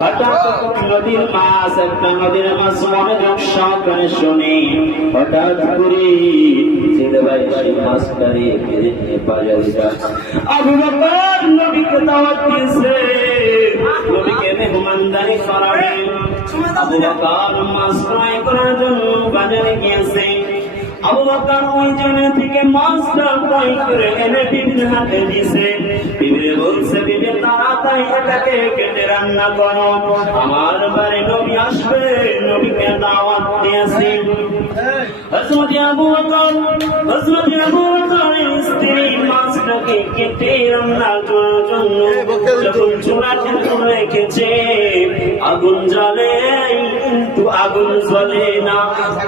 হঠাৎ নদীর মাছ একটা নদীর মাছ মনোযোগ সহকারে শুনি হঠাৎ করে ছেলে ভাই সেই মাছটারে ফিরে নিয়ে বাজারে যান। আবু বকর নবীকে দাওয়াত দিয়েছে, নবীকে মেহমানদারি করাবে। আবু বকর মাছ ক্রয় করার জন্য বাজারে গিয়েছে। আবু বকর ওই জমি থেকে মাছটা ক্রয় করে এনে বিবির হাতে দিয়েছে। বিবি বলছে, বিবি তাড়াতাড়ি এটাকে কেটে রান্না করো, আমার বাড়ি নবী আসবে, নবীকে দাওয়াত দিয়েছি। হযরত আবু বকরের স্ত্রী মাছটাকে কেটে রান্না করার জন্য যখন চুলাতে রেখেছে, আগুন জ্বলে কিন্তু আগুন জ্বলে না।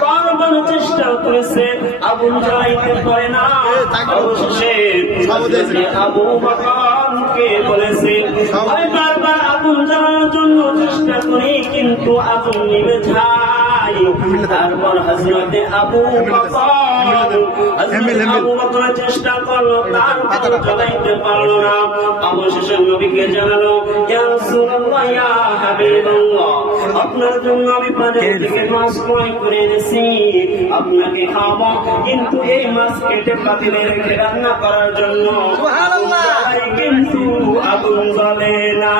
বারবার চেষ্টা করেছে, আগুন জ্বালাইতে পারে না। অবশেষে আবু বকরকে বলেছে, আমি বারবার আগুন জ্বালানোর জন্য চেষ্টা করি কিন্তু আগুন নিভে যায়। তারপর হযরতে আবু বকর চেষ্টা করলো, তারপর জ্বালাইতে পারলো না। অবশেষে নবীকে জানালো, ইয়া রাসূলুল্লাহ, ইয়া হাবিবাল্লাহ, আপনার জন্য আমি বাজার থেকে মাছ ক্রয় করে এনেছি, আপনাকে খাওয়াবো, কিন্তু এই মাছ কেটে পাতিলে রেখে রান্না করার জন্য কিন্তু আগুন জ্বলে না।